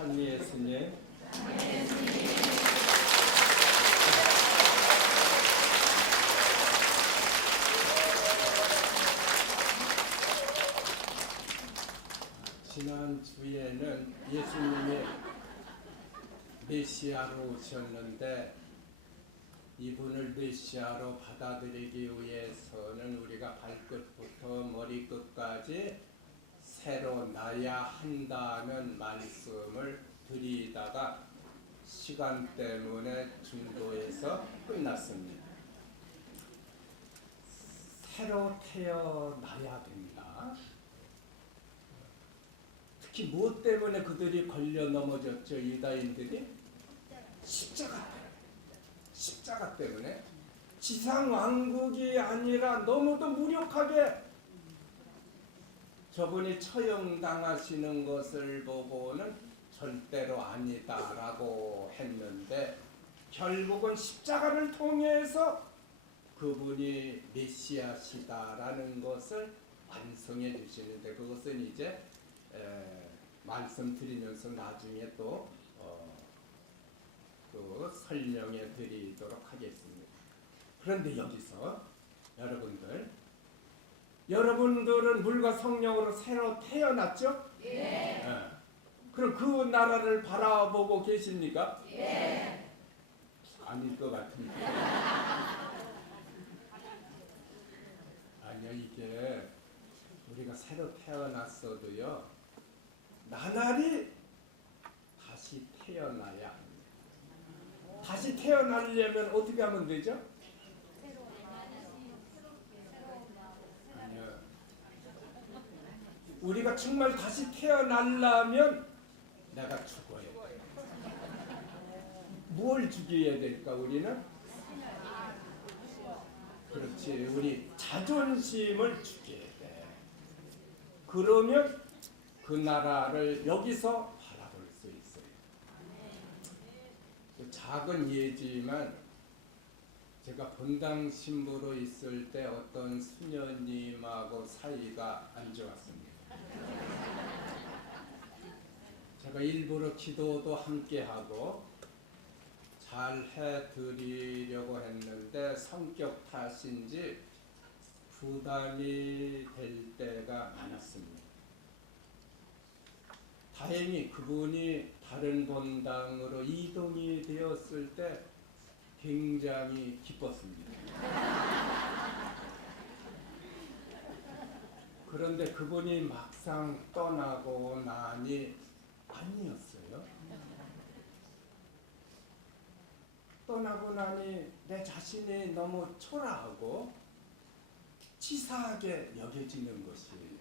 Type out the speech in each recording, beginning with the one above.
찬미 예수님. 지난 주에는 예수님이 메시아로 오셨는데 이분을 메시아로 받아들이기 위해서는 우리가 발끝부터 머리끝까지 새로 나야 한다는 말씀을 드리다가 시간 때문에 중도에서 끝났습니다. 새로 태어나야 된다. 특히 무엇 때문에 그들이 걸려 넘어졌죠? 유다인들이? 십자가 때문에. 지상 왕국이 아니라 너무도 무력하게 저분이 처형당하시는 것을 보고는 절대로 아니다라고 했는데 결국은 십자가를 통해서 그분이 메시아시다라는 것을 완성해 주시는데 그것은 이제 말씀드리면서 나중에 또 설명해 드리도록 하겠습니다. 그런데 여기서 여러분들은 물과 성령으로 새로 태어났죠? 예. 그럼 그 나라를 바라보고 계십니까? 예. 아닐 것 같은데. 아니요, 이게 우리가 새로 태어났어도요, 나날이 다시 태어나야 합니다. 다시 태어나려면 어떻게 하면 되죠? 아니요. 우리가 정말 다시 태어나려면 내가 죽어야 돼. 뭘 죽여야 될까 우리는? 그렇지, 우리 자존심을 죽여야 돼. 그러면 그 나라를 여기서 바라볼 수 있어요. 작은 예지만 제가 본당 신부로 있을 때 어떤 수녀님하고 사이가 안 좋았습니다. 제가 일부러 기도도 함께 하고 잘 해드리려고 했는데 성격 탓인지 부담이 될 때가 많았습니다. 다행히 그분이 다른 본당으로 이동이 되었을 때 굉장히 기뻤습니다. 그런데 그분이 막상 떠나고 나니 아니었어요. 떠나고 나니 내 자신이 너무 초라하고 치사하게 여겨지는 것이에요.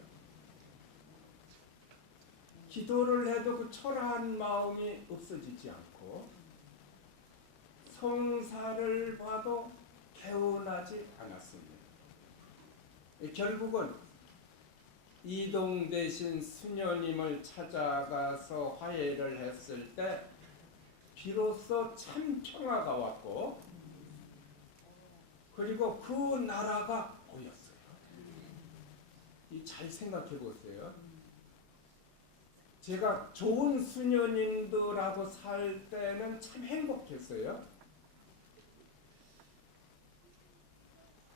기도를 해도 그 초라한 마음이 없어지지 않고 성사를 봐도 개운하지 않았습니다. 결국은 이동되신 수녀님을 찾아가서 화해를 했을 때 비로소 참 평화가 왔고 그리고 그 나라가 보였어요. 잘 생각해 보세요. 제가 좋은 수녀님들하고 살 때는 참 행복했어요.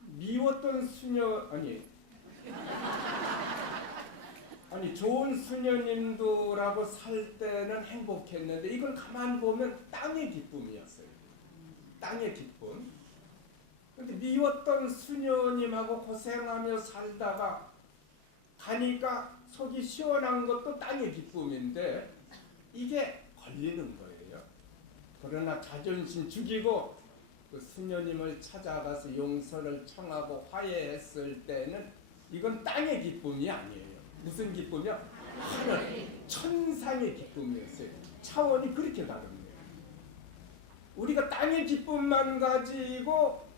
미웠던 좋은 수녀님들하고 살 때는 행복했는데 이걸 가만 보면 땅의 기쁨이었어요. 땅의 기쁨. 근데 미웠던 수녀님하고 고생하며 살다가 가니까 속이 시원한 것도 땅의 기쁨인데 이게 걸리는 거예요. 그러나 자존심 죽이고 그 수녀님을 찾아가서 용서를 청하고 화해했을 때는 이건 땅의 기쁨이 아니에요. 무슨 기쁨이요? 하늘, 천상의 기쁨이었어요. 차원이 그렇게 다른 거예요. 우리가 땅의 기쁨만 가지고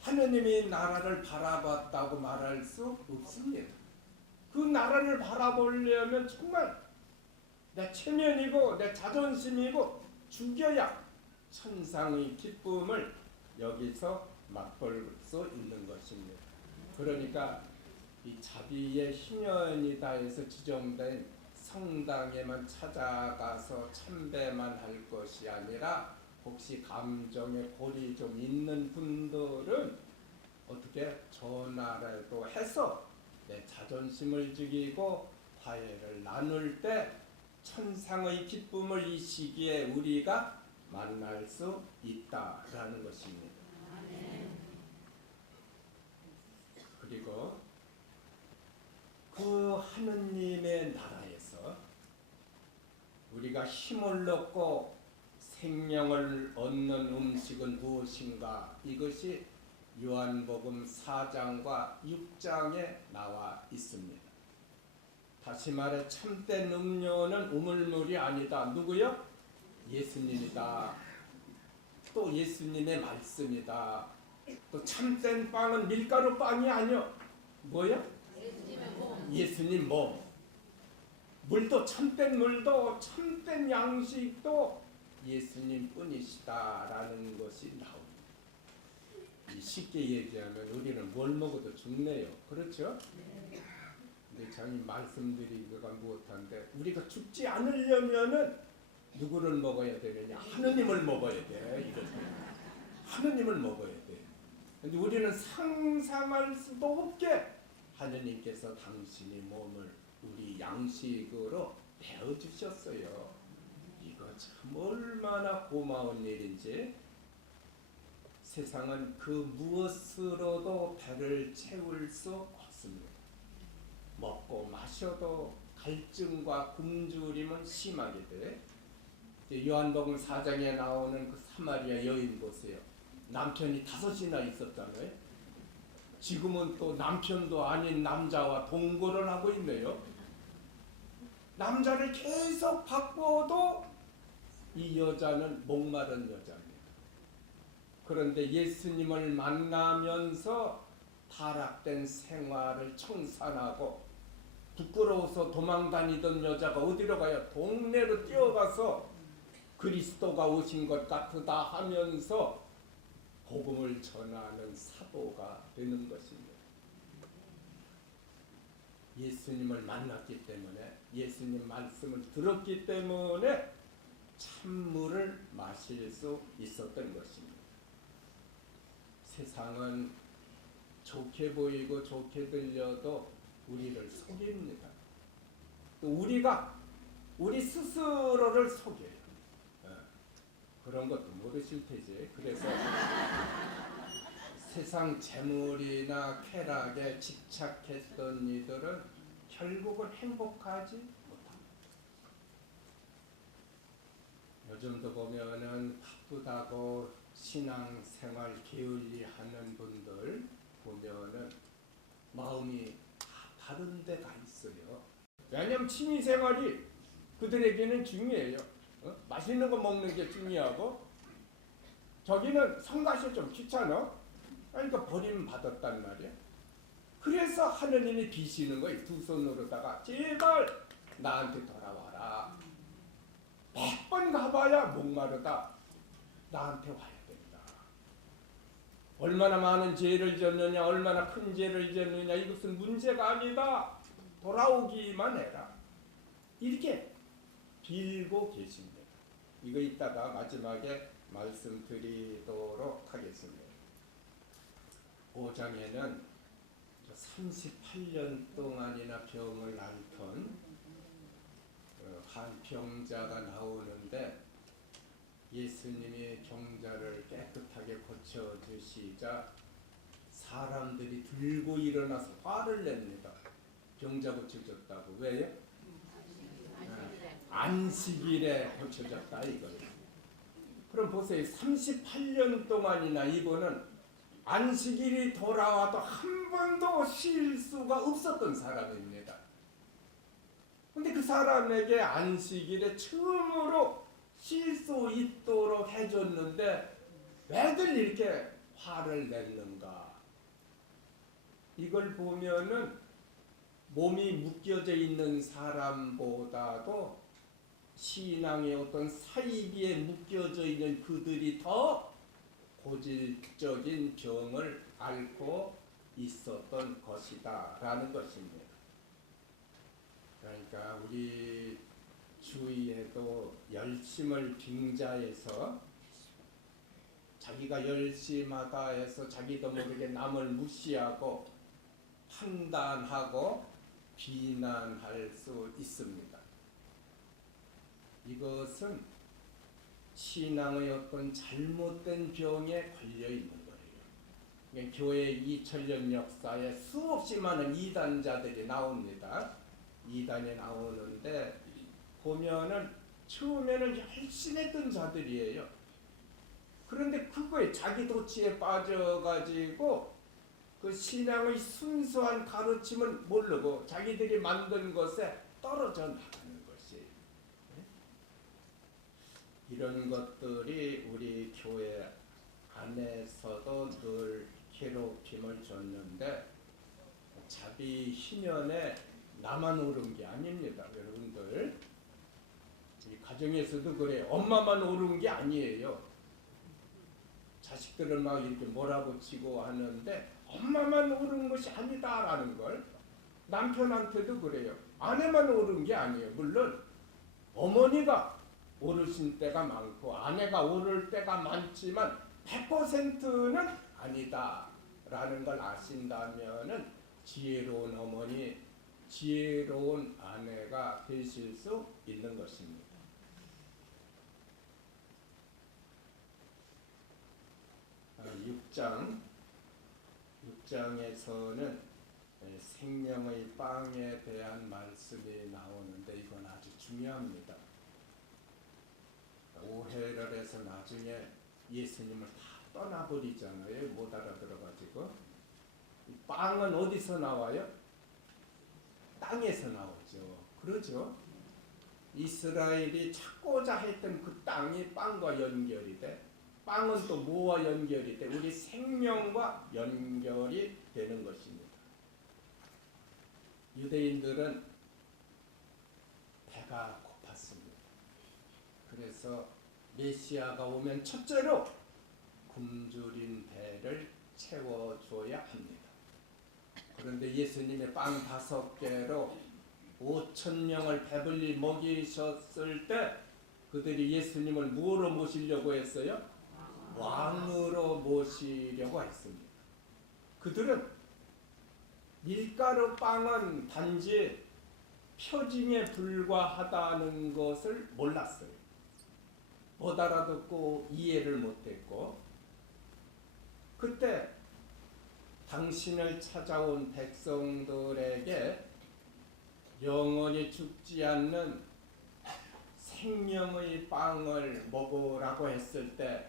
하느님의 나라를 바라봤다고 말할 수 없습니다. 그 나라를 바라보려면 정말 내 체면이고 내 자존심이고 죽여야 천상의 기쁨을 여기서 맛볼 수 있는 것입니다. 그러니까 이 자비의 희년이다 해서 지정된 성당에만 찾아가서 참배만 할 것이 아니라 혹시 감정에 골이 좀 있는 분들은 어떻게 전화라도 해서 내 자존심을 죽이고 화해를 나눌 때 천상의 기쁨을 이 시기에 우리가 만날 수 있다라는 것입니다. 그리고 그 하느님의 나라에서 우리가 힘을 얻고 생명을 얻는 음식은 무엇인가? 이것이 요한복음 4장과 6장에 나와 있습니다. 다시 말해 참된 음료는 우물물이 아니다. 누구요? 예수님이다. 또 예수님의 말씀이다. 또 참된 빵은 밀가루 빵이 아니요. 뭐야? 예수님 몸. 물도 참된 물도 참된 양식도 예수님 뿐이시다라는 것이 나옵니다. 쉽게 얘기하면 우리는 뭘 먹어도 죽네요. 그렇죠? 근데 장님 말씀드리기가 무엇한데 우리가 죽지 않으려면은 누구를 먹어야 되느냐? 하느님을 먹어야 돼. 이렇게. 하느님을 먹어야 돼. 근데 우리는 상상할 수도 없게 하느님께서 당신의 몸을 우리 양식으로 내어주셨어요. 이거 참 얼마나 고마운 일인지. 세상은 그 무엇으로도 배를 채울 수 없습니다. 먹고 마셔도 갈증과 굶주림은 심하게 돼. 요한복음 4장에 나오는 그 사마리아 여인 보세요. 남편이 5이나 있었잖아요. 지금은 또 남편도 아닌 남자와 동거를 하고 있네요. 남자를 계속 바꿔도 이 여자는 목마른 여자입니다. 그런데 예수님을 만나면서 타락된 생활을 청산하고 부끄러워서 도망다니던 여자가 어디로 가요? 동네로 뛰어가서 그리스도가 오신 것 같다 하면서 복음을 전하는 사도가 되는 것입니다. 예수님을 만났기 때문에, 예수님 말씀을 들었기 때문에 찬물을 마실 수 있었던 것입니다. 세상은 좋게 보이고 좋게 들려도 우리를 속입니다. 또 우리가 우리 스스로를 속여요. 그런 것도 모르실 테지. 그래서 세상 재물이나 쾌락에 집착했던 이들은 결국은 행복하지 못합니다. 요즘도 보면은 바쁘다고 신앙생활 게을리하는 분들 보면은 마음이 다 다른 데가 있어요. 왜냐하면 취미생활이 그들에게는 중요해요. 맛있는 거 먹는 게 중요하고, 저기는 성가시 좀 귀찮아. 그러니까 버림 받았단 말이야. 그래서 하느님이 비시는 거예요. 두 손으로다가 제발 나한테 돌아와라. 100번 가봐야 목마르다. 나한테 와야 된다. 얼마나 많은 죄를 졌느냐, 얼마나 큰 죄를 졌느냐, 이것은 문제가 아니다. 돌아오기만 해라. 이렇게 빌고 계십니다. 이거 이따가 마지막에 말씀드리도록 하겠습니다. 5장에는 38년 동안이나 병을 앓던 한 병자가 나오는데 예수님이 병자를 깨끗하게 고쳐주시자 사람들이 들고 일어나서 화를 냅니다. 병자 고쳐졌다고. 왜요? 안식일에 고쳐졌다 이거예요. 그럼 보세요. 38년 동안이나 이분은 안식일이 돌아와도 한 번도 쉴 수가 없었던 사람입니다. 근데 그 사람에게 안식일에 처음으로 쉴 수 있도록 해줬는데 왜들 이렇게 화를 냈는가? 이걸 보면은 몸이 묶여져 있는 사람보다도 신앙의 어떤 사이비에 묶여져 있는 그들이 더 고질적인 병을 앓고 있었던 것이다 라는 것입니다. 그러니까 우리 주위에도 열심을 빙자해서 자기가 열심하다 해서 자기도 모르게 남을 무시하고 판단하고 비난할 수 있습니다. 이것은 신앙의 어떤 잘못된 병에 걸려 있는 거예요. 그러니까 교회 2000년 역사에 수없이 많은 이단자들이 나옵니다. 이단이 나오는데 보면은 처음에는 열심히 했던 자들이에요. 그런데 그거에 자기 도취에 빠져가지고 그 신앙의 순수한 가르침을 모르고 자기들이 만든 것에 떨어져 나가는 것이, 이런 것들이 우리 교회 안에서도 늘 괴롭힘을 줬는데, 자비 희년에 나만 옳은 게 아닙니다. 여러분들 이 가정에서도 그래요. 엄마만 옳은 게 아니에요. 자식들을 막 이렇게 몰아붙이고 하는데 엄마만 옳은 것이 아니다라는 걸, 남편한테도 그래요. 아내만 옳은 게 아니에요. 물론 어머니가 옳으신 때가 많고 아내가 옳을 때가 많지만 100%는 아니다라는 걸 아신다면은 지혜로운 어머니, 지혜로운 아내가 되실 수 있는 것입니다. 6장에서는 생명의 빵에 대한 말씀이 나오는데 이건 아주 중요합니다. 오해를 해서 나중에 예수님을 다 떠나버리잖아요. 못 알아들어가지고. 빵은 어디서 나와요? 땅에서 나오죠. 그러죠. 이스라엘이 찾고자 했던 그 땅이 빵과 연결이 돼. 빵은 또 뭐와 연결이 돼? 우리 생명과 연결이 되는 것입니다. 유대인들은 배가 고팠습니다. 그래서 메시아가 오면 첫째로 굶주린 배를 채워줘야 합니다. 그런데 예수님의 빵 5개로 5,000명을 배불리 먹이셨을 때 그들이 예수님을 무엇으로 모시려고 했어요? 왕으로 모시려고 했습니다. 그들은 밀가루 빵은 단지 표징에 불과하다는 것을 몰랐어요. 못 알아듣고 이해를 못했고, 그때 당신을 찾아온 백성들에게 영원히 죽지 않는 생명의 빵을 먹으라고 했을 때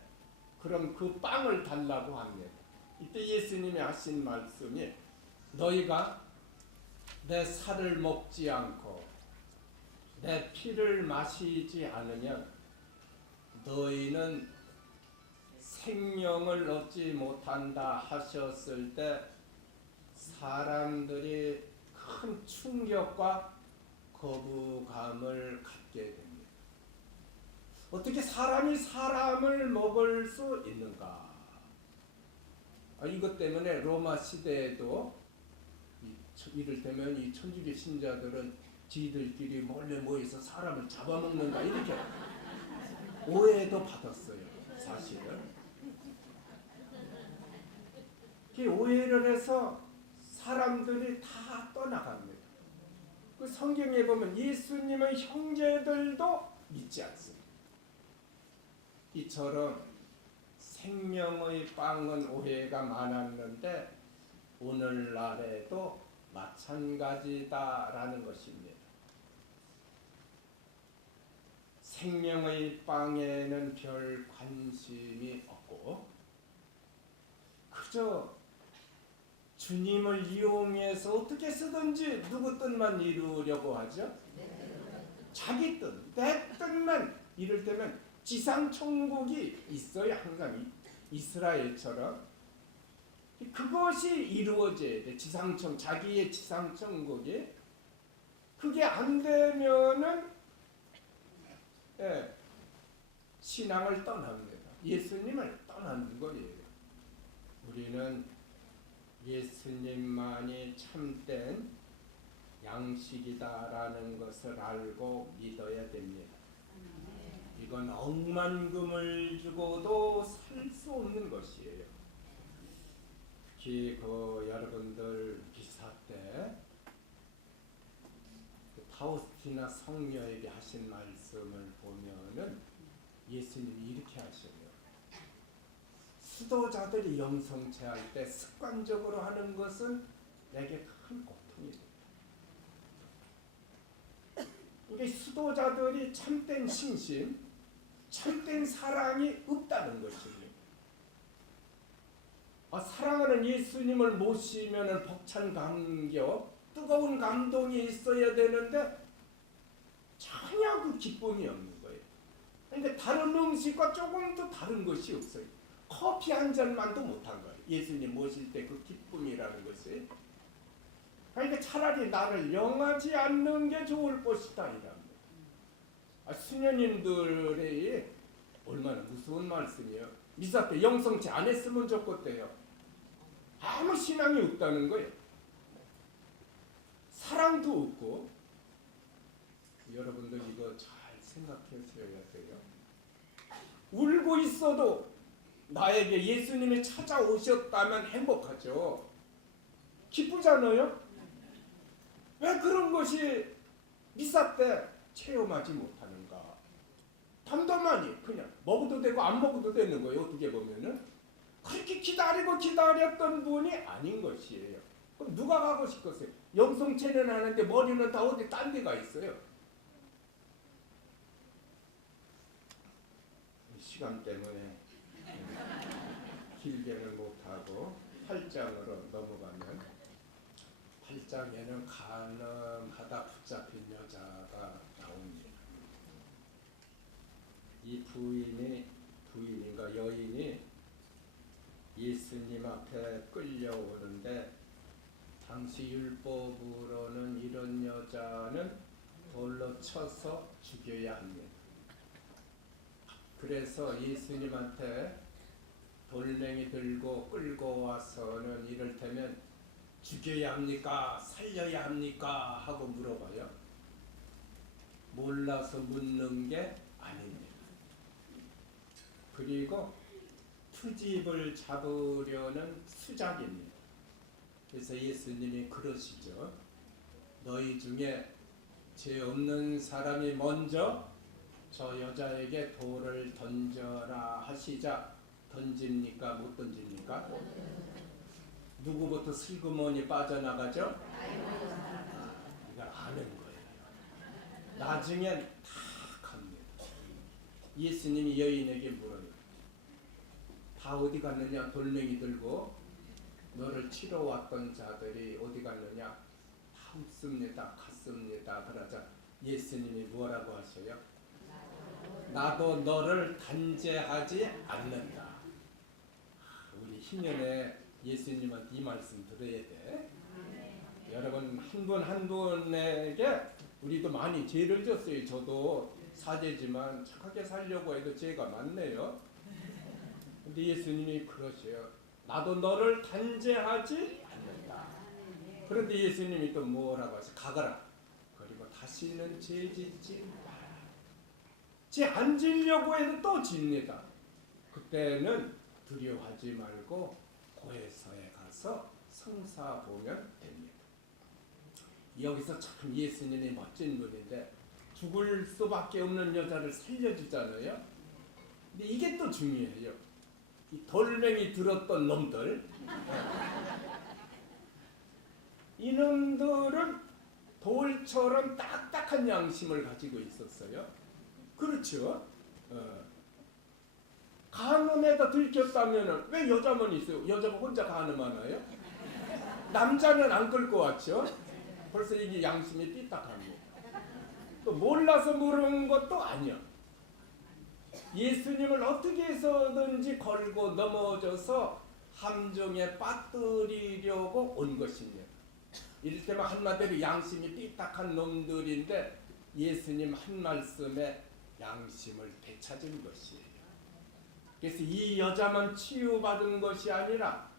그럼 그 빵을 달라고 합니다. 이때 예수님이 하신 말씀이, 너희가 내 살을 먹지 않고 내 피를 마시지 않으면 너희는 생명을 얻지 못한다 하셨을 때 사람들이 큰 충격과 거부감을 갖게 됩니다. 어떻게 사람이 사람을 먹을 수 있는가? 이것 때문에 로마 시대에도 이를테면 이 천주교 신자들은 지들끼리 몰래 모여서 사람을 잡아먹는다 이렇게 오해도 받았어요. 사실은 이 오해를 해서 사람들이 다 떠나갑니다. 그 성경에 보면 예수님의 형제들도 믿지 않습니다. 이처럼 생명의 빵은 오해가 많았는데 오늘날에도 마찬가지다라는 것입니다. 생명의 빵에는 별 관심이 없고 그저 주님을 이용해서 어떻게 쓰든지 누구 뜻만 이루려고 하죠. 자기 뜻, 내 뜻만. 이를테면 지상천국이 있어요. 항상 이스라엘처럼 그것이 이루어져야 돼. 자기의 지상천국이. 그게 안 되면은 신앙을 떠납니다. 예수님을 떠나는 거예요. 우리는 예수님만이 참된 양식이다라는 것을 알고 믿어야 됩니다. 이건 억만금을 주고도 살 수 없는 것이에요. 특히 여러분들 기사 때 파우스티나 성녀에게 하신 말씀을 보면은 예수님이 이렇게 하셔요. 수도자들이 영성체할 때 습관적으로 하는 것은 내게 큰 고통이 된다. 이게 수도자들이 참된 신심, 참된 사랑이 없다는 것입니다. 사랑하는 예수님을 모시면 벅찬 감격, 뜨거운 감동이 있어야 되는데 전혀 그 기쁨이 없는 거예요. 그러니까 다른 음식과 조금 더 다른 것이 없어요. 커피 한 잔만도 못한 거예요. 예수님 모실 때 그 기쁨이라는 것이. 그러니까 차라리 나를 영하지 않는 게 좋을 것이다 이랍니다. 수녀님들의 얼마나 무서운 말씀이에요. 미사 때 영성체 안 했으면 좋겠대요. 아무 신앙이 없다는 거예요. 사랑도 없고. 여러분들 이거 잘 생각하셔야 돼요. 울고 있어도 나에게 예수님이 찾아오셨다면 행복하죠. 기쁘잖아요. 왜 그런 것이 미사 때 체험하지 못하는가? 담담하니 그냥 먹어도 되고 안 먹어도 되는 거예요. 어떻게 보면은 그렇게 기다렸던 분이 아닌 것이에요. 그럼 누가 가고 싶겠어요? 영성체는 하는데 머리는 다 어디 딴 데가 있어요. 시간 때문에 길게는 못하고 8장으로 넘어가면 8장에는 간음하다 붙잡힌 여자가 나옵니다. 이 부인인가 여인이 예수님 앞에 끌려오는데 당시 율법으로는 이런 여자는 돌로 쳐서 죽여야 합니다. 그래서 예수님한테 돌멩이 들고 끌고 와서는 이를테면 죽여야 합니까? 살려야 합니까? 하고 물어봐요. 몰라서 묻는 게 아닙니다. 그리고 트집을 잡으려는 수작입니다. 그래서 예수님이 그러시죠. 너희 중에 죄 없는 사람이 먼저 저 여자에게 돌을 던져라 하시자 던집니까? 못 던집니까? 누구부터 슬그머니 빠져나가죠? 이걸 아는 거예요. 나중엔 다 갑니다. 예수님이 여인에게 물어요. 다 어디 갔느냐? 돌멩이 들고 너를 치러 왔던 자들이 어디 갔느냐? 다 없습니다. 갔습니다. 그러자 예수님이 뭐라고 하셔요? 나도 너를 단죄하지 않는다. 우리 희년에 예수님한테 이 말씀 들어야 돼. 여러분 한 분 한 분에게 우리도 많이 죄를 졌어요. 저도 사죄지만 착하게 살려고 해도 죄가 많네요. 근데 예수님이 그러셔요. 나도 너를 단죄하지 않는다. 그런데 예수님이 또 뭐라고 하세요? 가거라. 그리고 다시는 죄 짓지 마라. 죄 안 지려고 해도 또 집니다. 그때는 두려워하지 말고 고해서에 가서 성사 보면 됩니다. 여기서 참 예수님이 멋진 분인데 죽을 수밖에 없는 여자를 살려주잖아요. 근데 이게 또 중요해요. 이 돌멩이 들었던 놈들, 이놈들은 돌처럼 딱딱한 양심을 가지고 있었어요. 그렇죠? 간음에다 들켰다면 왜 여자만 있어요? 여자가 혼자 간음하나요? 남자는 안 끌고 왔죠? 벌써 이게 양심이 삐딱합니다. 또 몰라서 물은 것도 아니야. 예수님을 어떻게 해서든지 걸고 넘어져서 함정에 빠뜨리려고 온 것입니다. 이를테면 한마디로 양심이 삐딱한 놈들인데 예수님 한 말씀에 양심을 되찾은 것이에요. 그래서 이 여자만 치유받은 것이 아니라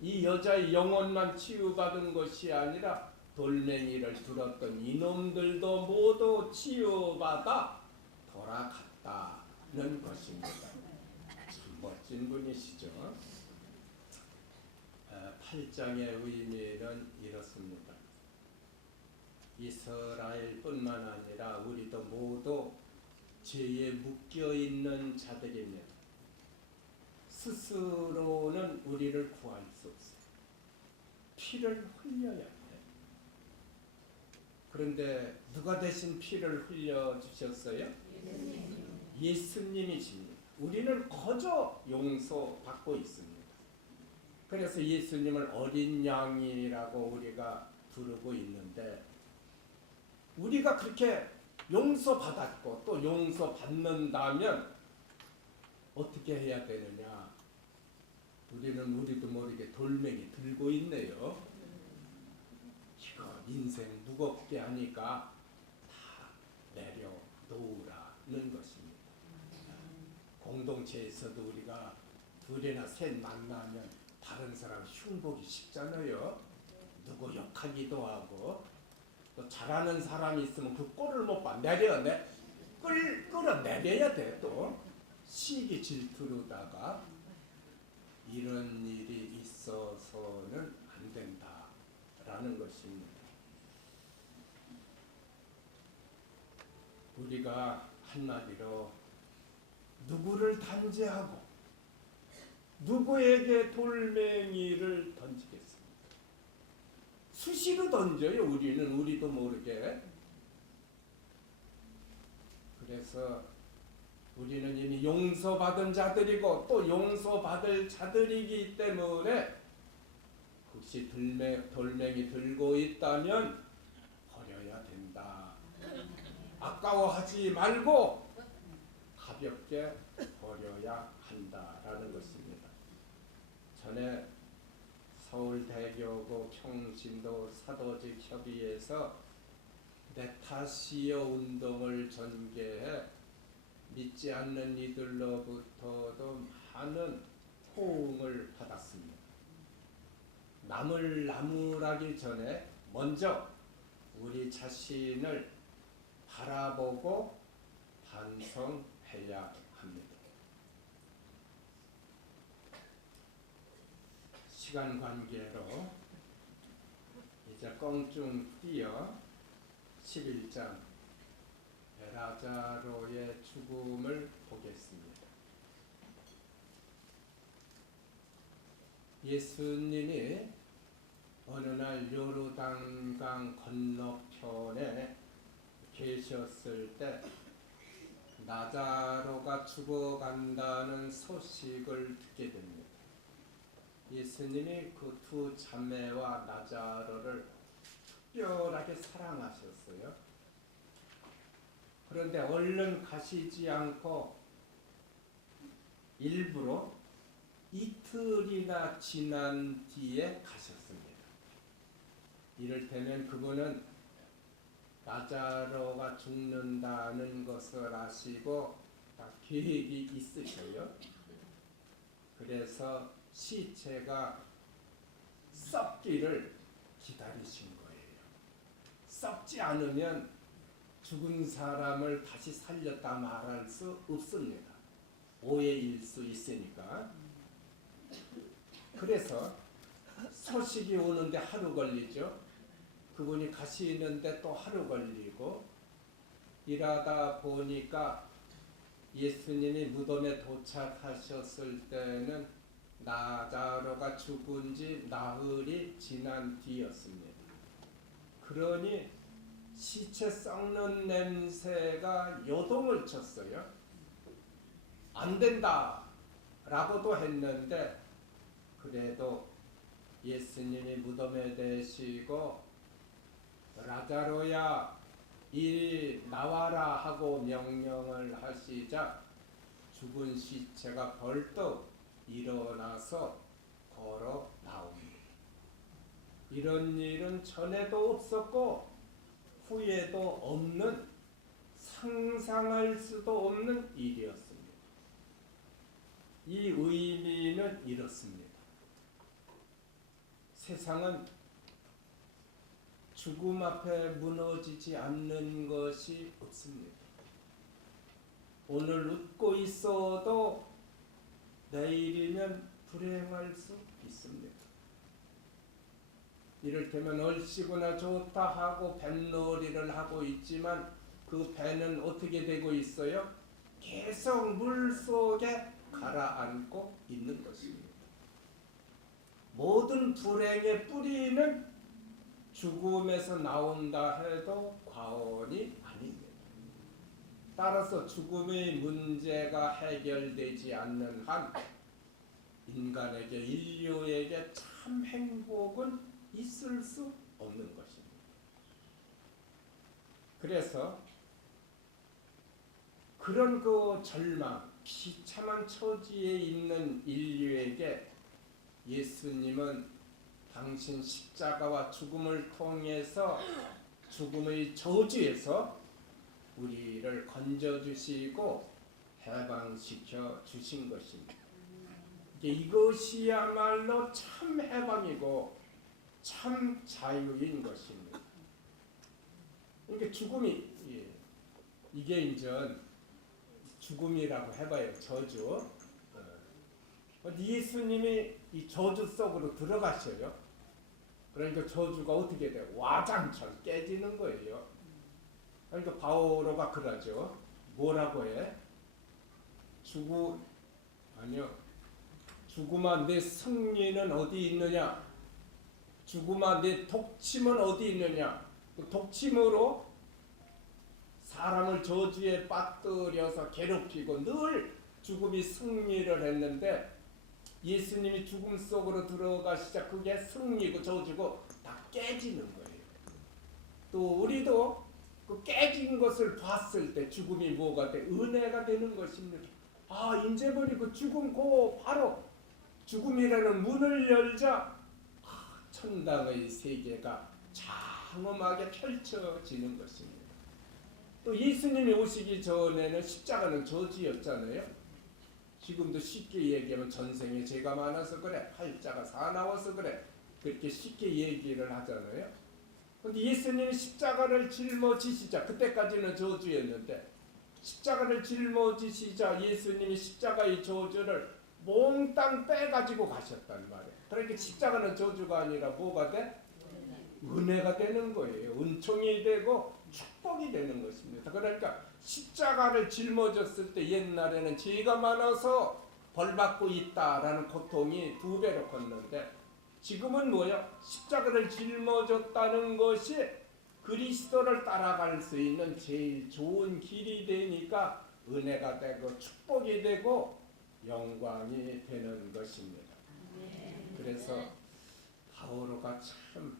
이 여자의 영혼만 치유받은 것이 아니라 돌멩이를 들었던 이놈들도 모두 치유받아 돌아갔다는 것입니다. 참 멋진 분이시죠. 8장의 의미는 이렇습니다. 이스라엘뿐만 아니라 우리도 모두 죄에 묶여있는 자들이며 스스로는 우리를 구할 수 없어요. 피를 흘려야 돼. 그런데 누가 대신 피를 흘려주셨어요? 예수님이십니다. 우리는 거저 용서받고 있습니다. 그래서 예수님을 어린 양이라고 우리가 부르고 있는데, 우리가 그렇게 용서받았고 또 용서받는다면 어떻게 해야 되느냐? 우리는 우리도 모르게 돌멩이 들고 있네요. 이거 인생 무겁게 하니까 다 내려놓으라는 것입니다. 공동체에서도 우리가 둘이나 셋 만나면 다른 사람 흉보기 쉽잖아요. 누구 욕하기도 하고, 또 잘하는 사람이 있으면 그 꼴을 못 봐. 끌어내려야 돼. 또 시기 질투로다가 이런 일이 있어서는 안 된다라는 것입니다. 우리가 한마디로 누구를 단죄하고 누구에게 돌멩이를 던지겠습니까? 수시로 던져요. 우리도 모르게. 그래서 우리는 이미 용서받은 자들이고 또 용서받을 자들이기 때문에 혹시 돌멩이 들고 있다면 버려야 된다. 아까워하지 말고 가볍게 버려야 한다라는 것입니다. 전에 서울대교구 평신도 사도직 협의회에서 네타시오 운동을 전개해 믿지 않는 이들로부터도 많은 호응을 받았습니다. 남을 나무라기 전에 먼저 우리 자신을 바라보고 반성해야 합니다. 시간 관계로 이제 껑충 뛰어 11장 라자로의 죽음을 보겠습니다. 예수님이 어느 날 요르단강 건너편에 계셨을 때 나자로가 죽어간다는 소식을 듣게 됩니다. 예수님이 그 두 자매와 나자로를 특별하게 사랑하셨어요. 그런데 얼른 가시지 않고 일부러 이틀이나 지난 뒤에 가셨습니다. 이를테면 그분은 나자로가 죽는다는 것을 아시고 다 계획이 있으셔요. 그래서 시체가 썩기를 기다리신 거예요. 썩지 않으면 죽은 사람을 다시 살렸다 말할 수 없습니다. 오해일 수 있으니까. 그래서 소식이 오는데 하루 걸리죠. 그분이 가시는데 또 하루 걸리고, 일하다 보니까 예수님이 무덤에 도착하셨을 때는 나자로가 죽은 지 나흘이 지난 뒤였습니다. 그러니 시체 썩는 냄새가 요동을 쳤어요. 안 된다 라고도 했는데, 그래도 예수님이 무덤에 대시고 라자로야 이리 나와라 하고 명령을 하시자 죽은 시체가 벌떡 일어나서 걸어 나옵니다. 이런 일은 전에도 없었고 후에도 없는, 상상할 수도 없는 일이었습니다. 이 의미는 이렇습니다. 세상은 죽음 앞에 무너지지 않는 것이 없습니다. 오늘 웃고 있어도 내일이면 불행할 수 있습니다. 이를테면 얼씨구나 좋다 하고 뱃놀이를 하고 있지만 그 배는 어떻게 되고 있어요? 계속 물속에 가라앉고 있는 것입니다. 모든 불행의 뿌리는 죽음에서 나온다 해도 과언이 아닙니다. 따라서 죽음의 문제가 해결되지 않는 한 인간에게, 인류에게 참 행복은 있을 수 없는 것입니다. 그래서 그런 그 절망, 비참한 처지에 있는 인류에게 예수님은 당신 십자가와 죽음을 통해서 죽음의 저주에서 우리를 건져주시고 해방시켜 주신 것입니다. 이것이야말로 참 해방이고 참 자유인 것입니다. 그러니까 죽음이 이게 이제 죽음이라고 해봐요. 저주. 예수님이 이 저주 속으로 들어가셔요. 그러니까 저주가 어떻게 돼요? 와장창 깨지는 거예요. 그러니까 바오로가 그러죠. 뭐라고 해? 죽음아 내 승리는 어디 있느냐? 죽음아 내 독침은 어디 있느냐? 그 독침으로 사람을 저주에 빠뜨려서 괴롭히고 늘 죽음이 승리를 했는데 예수님이 죽음 속으로 들어가시자 그게 승리고 저주고 다 깨지는 거예요. 또 우리도 그 깨진 것을 봤을 때 죽음이 뭐가 돼? 은혜가 되는 것입니다. 아, 이제버리 그 죽음 고 바로 죽음이라는 문을 열자 천당의 세계가 장엄하게 펼쳐지는 것입니다. 또 예수님이 오시기 전에는 십자가는 저주였잖아요. 지금도 쉽게 얘기하면 전생에 죄가 많아서 그래, 팔자가 사나워서 그래, 그렇게 쉽게 얘기를 하잖아요. 그런데 예수님이 십자가를 짊어지시자, 그때까지는 저주였는데 십자가를 짊어지시자 예수님이 십자가의 저주를 몽땅 빼가지고 가셨단 말이에요. 그러니까 십자가는 저주가 아니라 뭐가 돼? 은혜가 되는 거예요. 은총이 되고 축복이 되는 것입니다. 그러니까 십자가를 짊어졌을 때 옛날에는 죄가 많아서 벌받고 있다라는 고통이 2배로 컸는데 지금은 뭐야? 십자가를 짊어졌다는 것이 그리스도를 따라갈 수 있는 제일 좋은 길이 되니까 은혜가 되고 축복이 되고 영광이 되는 것입니다. 그래서 바오로가 참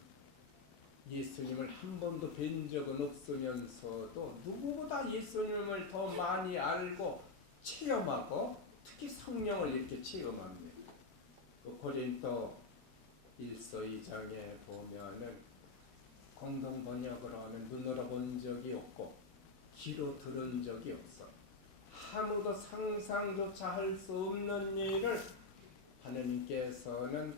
예수님을 한 번도 뵌 적은 없으면서도 누구보다 예수님을 더 많이 알고 체험하고 특히 성령을 이렇게 체험합니다. 고린도 1서 2장에 보면은 공동 번역으로 하면 눈으로 본 적이 없고 귀로 들은 적이 없어. 아무도 상상조차 할 수 없는 일을 하느님께서는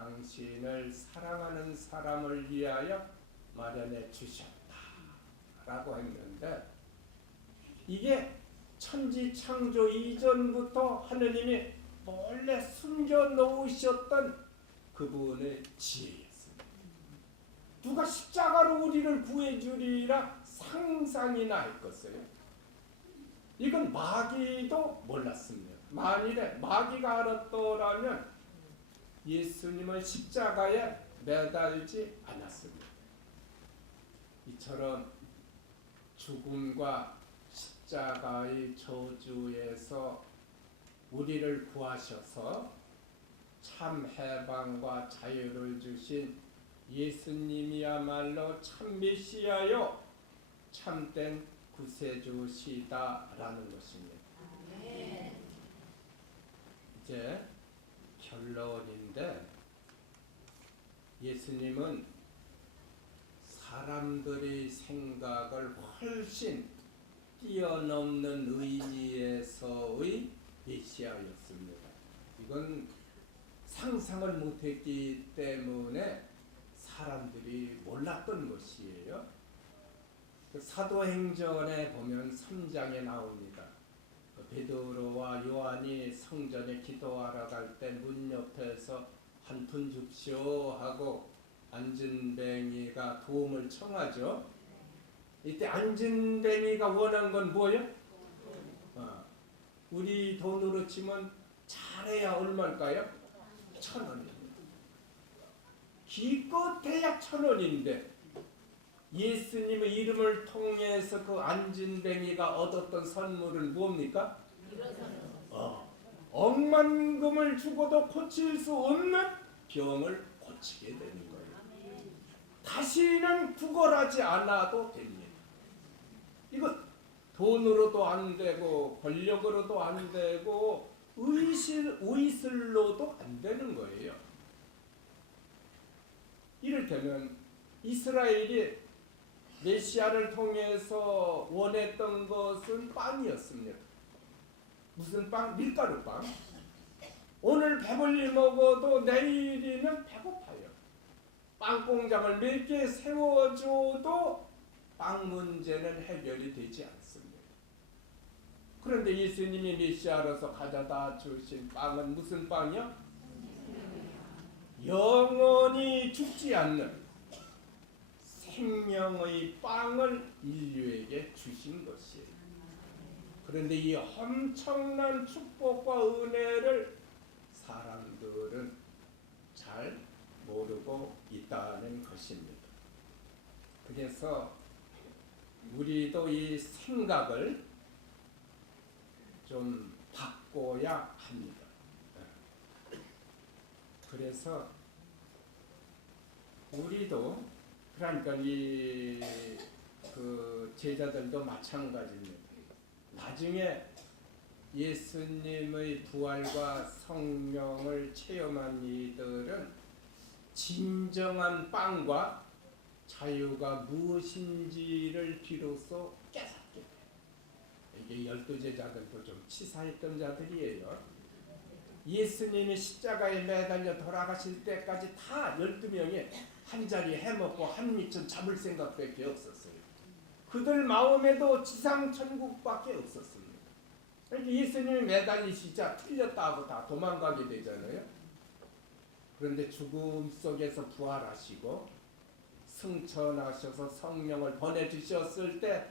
당신을 사랑하는 사람을 위하여 마련해 주셨다라고 했는데 이게 천지 창조 이전부터 하느님이 몰래 숨겨 놓으셨던 그분의 지혜였습니다. 누가 십자가로 우리를 구해주리라 상상이나 했겠어요? 이건 마귀도 몰랐습니다. 만일에 마귀가 알았더라면 예수님은 십자가에 매달지 않았습니다. 이처럼 죽음과 십자가의 저주에서 우리를 구하셔서 참 해방과 자유를 주신 예수님이야말로 참 메시아요 참된 구세주시다라는 것입니다. 이제 결론인데 예수님은 사람들의 생각을 훨씬 뛰어넘는 의미에서의 메시아였습니다. 이건 상상을 못했기 때문에 사람들이 몰랐던 것이에요. 그 사도행전에 보면 3장에 나옵니다. 베드로와 요한이 성전에 기도하러 갈 때 문 옆에서 한 푼 줍시오 하고 안진뱅이가 도움을 청하죠. 이때 안진뱅이가 원한 건 뭐예요? 우리 돈으로 치면 잘해야 얼마일까요? 1,000원입니다. 기껏해야 1,000원인데 예수님의 이름을 통해서 그 안진뱅이가 얻었던 선물은 뭡니까? 억만금을 주고도 고칠 수 없는 병을 고치게 되는 거예요. 다시는 구걸하지 않아도 됩니다. 이거 돈으로도 안 되고 권력으로도 안 되고 의술로도 안 되는 거예요. 이를테면 이스라엘이 메시아를 통해서 원했던 것은 빵이었습니다. 무슨 빵? 밀가루 빵. 오늘 배불리 먹어도 내일이면 배고파요. 빵 공장을 몇 개 세워줘도 빵 문제는 해결이 되지 않습니다. 그런데 예수님이 메시아로서 가져다 주신 빵은 무슨 빵이요? 영원히 죽지 않는 생명의 빵을 인류에게 주신 것이에요. 그런데 이 엄청난 축복과 은혜를 사람들은 잘 모르고 있다는 것입니다. 그래서 우리도 이 생각을 좀 바꿔야 합니다. 그래서 우리도 그러니까 그 제자들도 마찬가지입니다. 나중에 예수님의 부활과 성령을 체험한 이들은 진정한 빵과 자유가 무엇인지를 비로소 깨닫게 돼요. 이게 12제자들도 좀 치사했던 자들이에요. 예수님이 십자가에 매달려 돌아가실 때까지 다 12명이 한 자리 해먹고 한 미천 잡을 생각밖에 없었어요. 그들 마음에도 지상천국밖에 없었습니다. 그러니까 예수님이 매달리시자 틀렸다고 다 도망가게 되잖아요. 그런데 죽음 속에서 부활하시고 승천하셔서 성령을 보내주셨을 때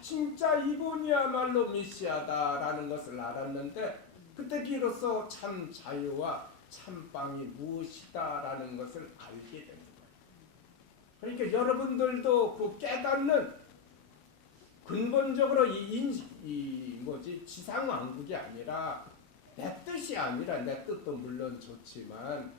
진짜 이분이야말로 메시아다라는 것을 알았는데 그때 비로소 참 자유와 참빵이 무엇이다라는 것을 알게 됩니다. 그러니까 여러분들도 그 깨닫는 근본적으로 지상왕국이 아니라 내 뜻이 아니라 내 뜻도 물론 좋지만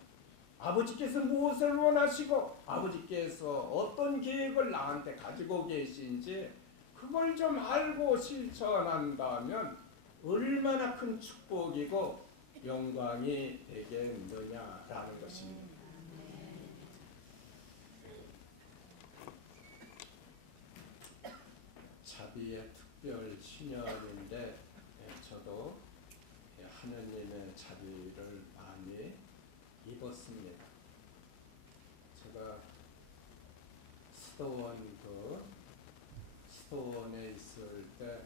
아버지께서 무엇을 원하시고 아버지께서 어떤 계획을 나한테 가지고 계신지 그걸 좀 알고 실천한다면 얼마나 큰 축복이고 영광이 되겠느냐라는 것입니다. 자비의 특별 신년인데 저도 하느님의 자비를 많이 입었습니다. 제가 수도원에 있을 때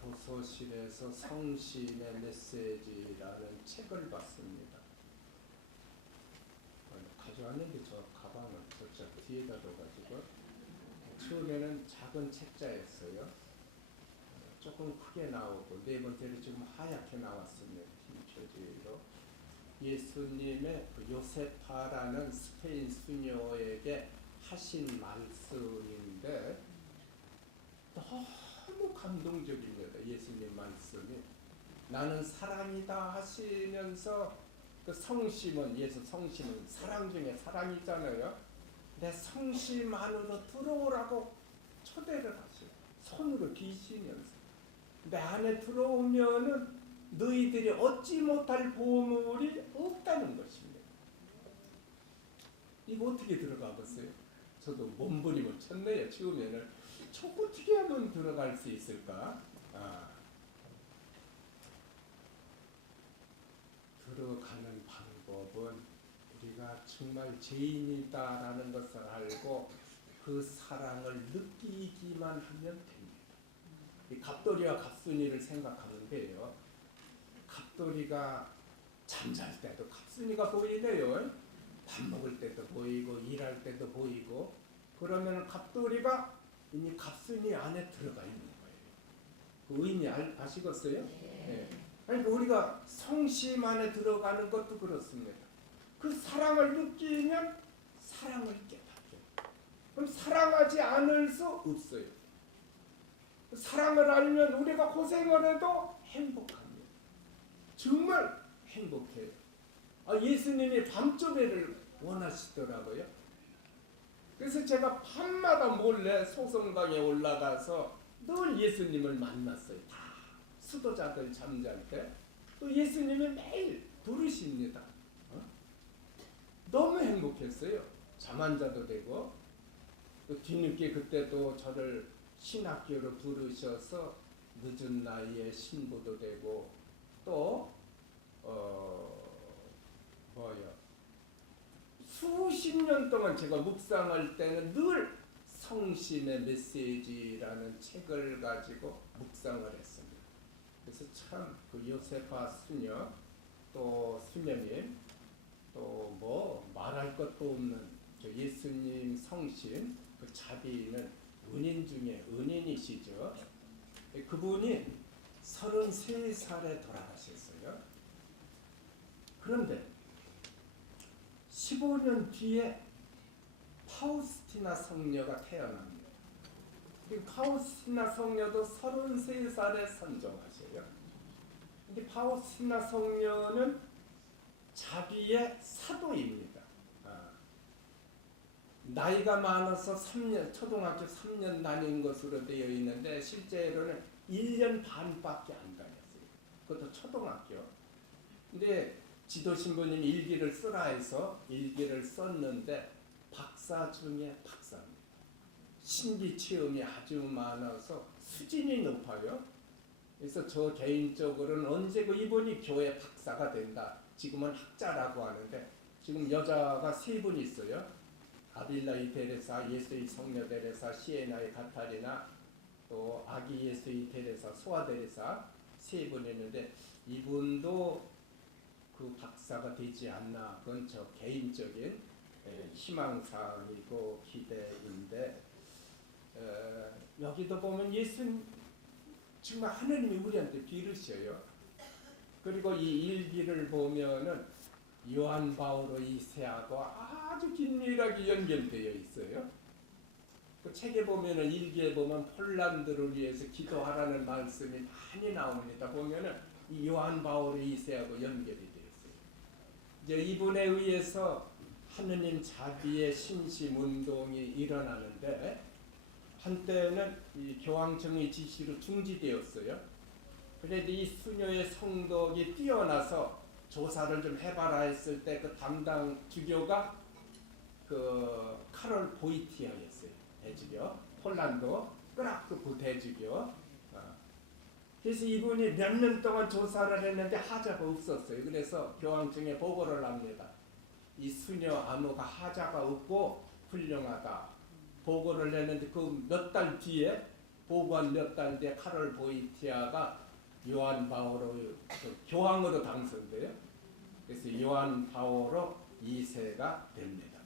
도서실에서 성신의 메시지라는 책을 봤습니다. 가져왔는데 저 가방을 저쪽 뒤에다 둬가지고 처음에는 작은 책자였어요. 조금 크게 나오고 네 번째로 지금 하얗게 나왔습니다. 흰 표지로 예수님의 그 요세파라는 스페인 수녀에게 하신 말씀인데 너무 감동적입니다. 예수님 말씀이 나는 사랑이다 하시면서 그 성심은 예수 성심은 사랑 중에 사랑이잖아요. 내 성심 안으로 들어오라고 초대를 하셔요. 손으로 비시면서 내 안에 들어오면은 너희들이 얻지 못할 보물이 없다는 것입니다. 이거 어떻게 들어가겠어요? 저도 몸부림을 쳤네요. 처음에는 저 어떻게 하면 들어갈 수 있을까? 들어가는 방법은 우리가 우리가 정말 죄인이다라는 것을 알고 그 사랑을 느끼기만 하면 됩니다. 이 갑돌이와 갑순이를 생각하는데요. 갑돌이가 잠잘 때도 갑순이가 보이네요. 밥 먹을 때도 보이고 일할 때도 보이고. 그러면 갑돌이가 이미 갑순이 안에 들어가 있는 거예요. 그 의미 아시겠어요? 네. 그러니까 우리가 성심 안에 들어가는 것도 그렇습니다. 그 사랑을 느끼면 사랑을 깨닫죠. 그럼 사랑하지 않을 수 없어요. 사랑을 알면 우리가 고생을 해도 행복합니다. 정말 행복해요. 예수님이 밤조배를 원하시더라고요. 그래서 제가 밤마다 몰래 소성당에 올라가서 늘 예수님을 만났어요. 다 수도자들 잠잘 때 또 예수님이 매일 부르십니다. 너무 행복했어요. 잠 안 자도 되고. 또 뒤늦게 그때도 저를 신학교로 부르셔서 늦은 나이에 신부도 되고 또 수십 년 동안 제가 묵상할 때는 늘 성심의 메시지라는 책을 가지고 묵상을 했습니다. 그래서 참 그 요세파 수녀 또 수녀님 또 뭐 말할 것도 없는 저 예수님 성심 그 자비는 은인 중에 은인이시죠. 그분이 33살에 돌아가셨어요. 그런데 15년 뒤에 파우스티나 성녀가 태어납니다. 그리고 파우스티나 성녀도 33살에 선정하셔요. 근데 파우스티나 성녀는 자비의 사도입니다. 나이가 많아서 3년, 초등학교 3년 다닌 것으로 되어 있는데 실제로는 1년 반밖에 안 다녔어요. 그것도 초등학교. 근데 지도신부님 일기를 쓰라 해서 일기를 썼는데 박사 중에 박사입니다. 신비 체험이 아주 많아서 수준이 높아요. 그래서 저 개인적으로는 언제고 이분이 교회 박사가 된다. 지금은 학자라고 하는데 지금 여자가 3분 있어요. 아빌라이 데레사, 예수의 성녀 데레사, 시에나의 가타리나 또 아기 예수의 데레사, 소아 데레사 3분 있는데 이분도 그 박사가 되지 않나. 그건 저 개인적인 희망사항이고 기대인데 여기도 보면 예수님 정말 하느님이 우리한테 빌으셔요. 그리고 이 일기를 보면은 요한 바오로 2세하고 아주 긴밀하게 연결되어 있어요. 그 책에 보면은 일기에 보면 폴란드를 위해서 기도하라는 말씀이 많이 나옵니다. 보면은 이 요한 바오로 2세하고 연결이 되어 있어요. 이제 이분에 의해서 하느님 자비의 신심 운동이 일어나는데 한때는 이 교황청의 지시로 중지되었어요. 그런데 이 수녀의 성덕이 뛰어나서 조사를 좀 해봐라 했을 때 그 담당 주교가 그 카롤 보이티아였어요. 대주교, 폴란드 크라크프 대주교. 그래서 이분이 몇 년 동안 조사를 했는데 하자가 없었어요. 그래서 교황청에 보고를 합니다. 이 수녀 안호가 하자가 없고 훌륭하다. 보고를 했는데 그 몇 달 뒤에 보고한 몇 달 뒤에 카롤 보이티아가 요한 바오로 그 교황으로 당선돼요. 그래서 요한 바오로 2세가 됩니다.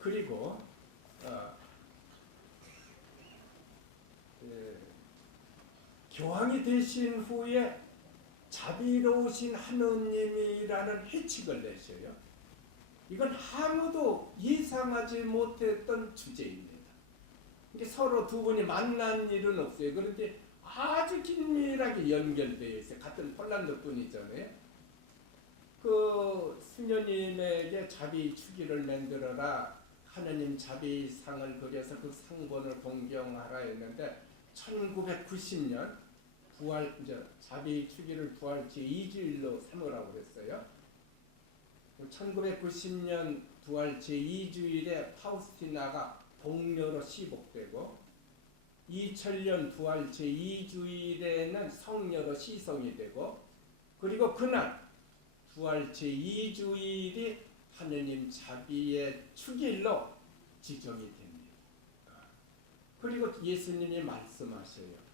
그리고 교황이 되신 후에 자비로우신 하느님이라는 해칙을 내셔요. 이건 아무도 예상하지 못했던 주제입니다. 이게 서로 두 분이 만난 일은 없어요. 그런데 아주 긴밀하게 연결되어 있어요. 같은 폴란드 분이잖아요. 그 수녀님에게 자비 주기를 만들어라. 하느님 자비상을 그려서 그 상본을 동경하라 했는데 1990년 부활 이제 자비 주기를 부활 제2주일로 삼으라고 그랬어요. 1990년 부활 제2주일에 파우스티나가 복녀로 시복되고 2000년 부활 제2주일에는 성녀로 시성이 되고 그리고 그날 부활 제2주일이 하느님 자비의 축일로 지정이 됩니다. 그리고 예수님이 말씀하셔요.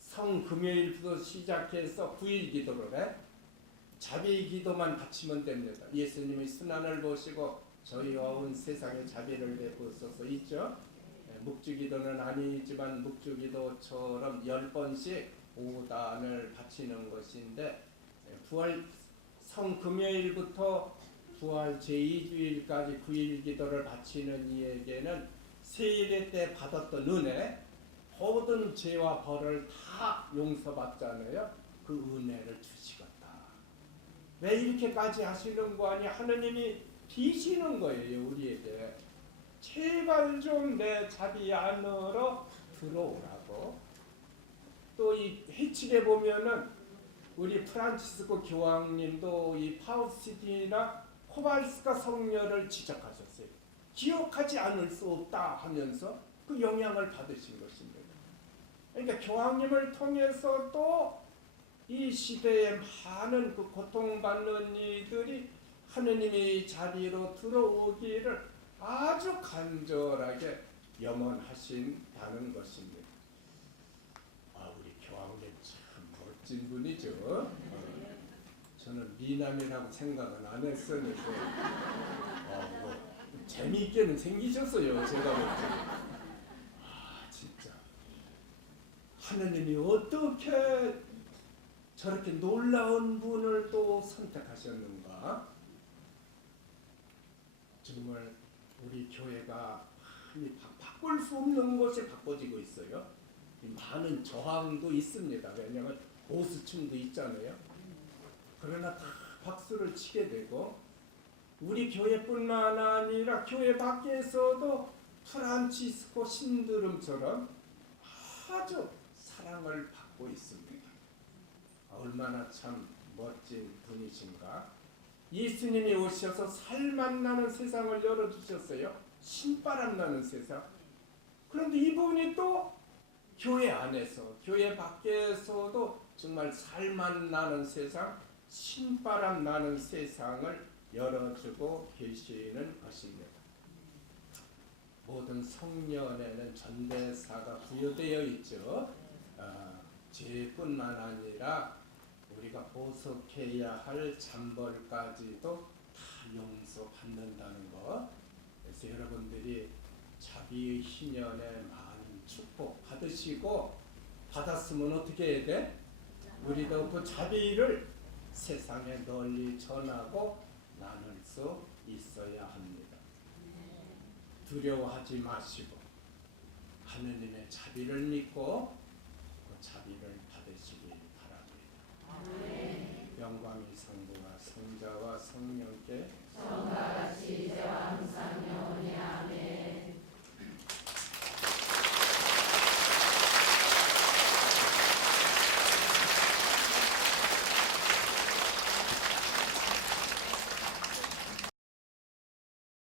성금요일부터 시작해서 9일 기도를 해. 자비 기도만 바치면 됩니다. 예수님의 순환을 보시고 저희와 온 세상에 자비를 베푸소서 있죠. 묵주기도는 아니지만 묵주기도처럼 10번씩 5단을 바치는 것인데 부활 성금요일부터 부활 제2주일까지 9일 기도를 바치는 이에게는 세일의 때 받았던 은혜, 모든 죄와 벌을 다 용서받잖아요. 그 은혜를 주시겠다. 왜 이렇게까지 하시는 거 아니? 하느님이 비시는 거예요. 우리에게 제발 좀 내 자비 안으로 들어오라고. 또 이 해칙에 보면은 우리 프란치스코 교황님도 이 파우스티나 코발스카 성녀를 지적하셨어요. 기억하지 않을 수 없다 하면서 그 영향을 받으신 것입니다. 그러니까 교황님을 통해서 또 이 시대에 많은 그 고통받는 이들이 하느님의 자리로 들어오기를 아주 간절하게 염원하신다는 것입니다. 우리 교황님 참 멋진 분이죠. 저는 미남이라고 생각은 안 했었는데 재미있게는 생기셨어요. 제가 볼 때. 진짜 하느님이 어떻게 저렇게 놀라운 분을 또 선택하셨는가? 정말 우리 교회가 많이 바꿀 수 없는 것이 바꿔지고 있어요. 많은 저항도 있습니다. 왜냐하면 보수층도 있잖아요. 그러나 다 박수를 치게 되고 우리 교회뿐만 아니라 교회 밖에서도 프란치스코 신드롬처럼 아주 사랑을 받고 있습니다. 얼마나 참 멋진 분이신가. 예수님이 오셔서 살만 나는 세상을 열어주셨어요. 신바람 나는 세상. 그런데 이분이 또 교회 안에서 교회 밖에서도 정말 살만 나는 세상, 신바람 나는 세상을 열어주고 계시는 것입니다. 모든 성년에는 전대사가 부여되어 있죠. 죄뿐만 아니라 우리가 보석해야 할 잠벌까지도 다 용서받는다는 것. 그래서 여러분들이 자비의 희년에 많은 축복 받으시고 받았으면 어떻게 해야 돼? 우리도 그 자비를 세상에 널리 전하고 나눌 수 있어야 합니다. 두려워하지 마시고 하느님의 자비를 믿고 그 자비를 받으시기 바랍니다. 영광이 성부와 성자와 성령께 성과 같이 이제와